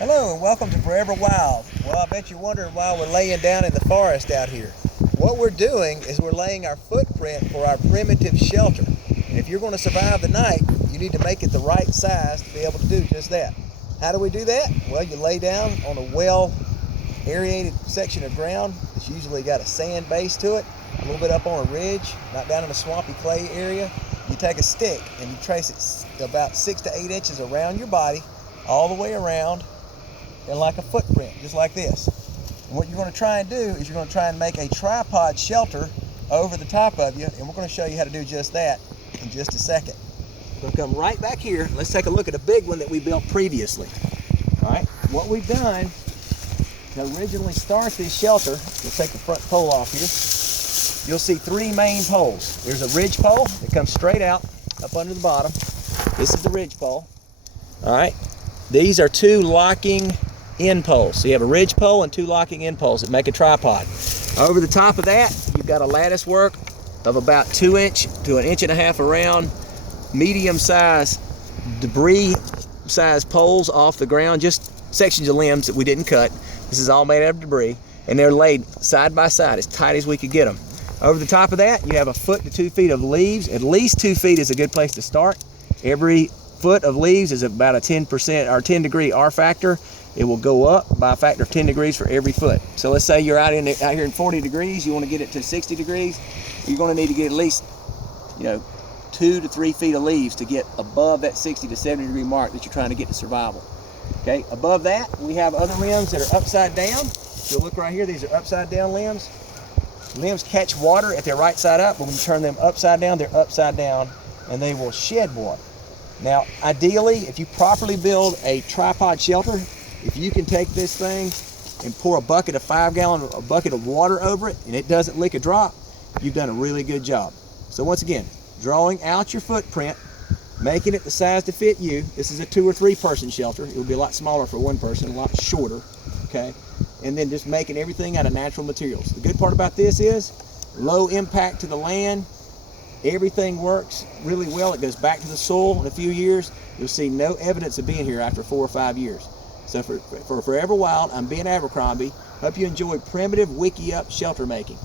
Hello and welcome to Forever Wild. Well, I bet you're wondering why we're laying down in the forest out here. What we're doing is we're laying our footprint for our primitive shelter. And if you're going to survive the night, you need to make it the right size to be able to do just that. How do we do that? Well, you lay down on a well aerated section of ground. It's usually got a sand base to it, a little bit up on a ridge, not down in a swampy clay area. You take a stick and you trace it about 6 to 8 inches around your body, all the way around, and like a footprint, just like this. And what you're going to try and do is you're going to try and make a tripod shelter over the top of you, and we're going to show you how to do just that in just a second. We're going to come right back here. Let's take a look at a big one that we built previously. All right, what we've done to originally start this shelter, we'll take the front pole off here. You'll see 3 main poles. There's a ridge pole that comes straight out up under the bottom. This is the ridge pole. All right, these are 2 locking end poles. So you have a ridge pole and 2 locking end poles that make a tripod. Over the top of that, you've got a lattice work of about 2 inch to 1.5 inches around, medium size debris size poles off the ground, just sections of limbs that we didn't cut. This is all made out of debris, and they're laid side by side as tight as we could get them. Over the top of that, you have 1 foot to 2 feet of leaves. At least 2 feet is a good place to start. Every foot of leaves is about a 10% or 10 degree R factor. It will go up by a factor of 10 degrees for every foot. So let's say you're out here in 40 degrees, you want to get it to 60 degrees. You're going to need to get at least, 2 to 3 feet of leaves to get above that 60 to 70 degree mark that you're trying to get to survival. Okay, above that, we have other limbs that are upside down. You'll look right here, these are upside down limbs. Limbs catch water at their right side up, but when you turn them upside down, they're upside down and they will shed water. Now, ideally, if you properly build a tripod shelter, if you can take this thing and pour a bucket of 5-gallon, a bucket of water over it, and it doesn't lick a drop, you've done a really good job. So once again, drawing out your footprint, making it the size to fit you. This is a 2 or 3 person shelter. It will be a lot smaller for 1 person, a lot shorter, okay? And then just making everything out of natural materials. The good part about this is low impact to the land. Everything works really well. It goes back to the soil in a few years. You'll see no evidence of being here after 4 or 5 years. So for Forever Wild, I'm Ben Abercrombie. Hope you enjoy primitive Wikiup shelter making.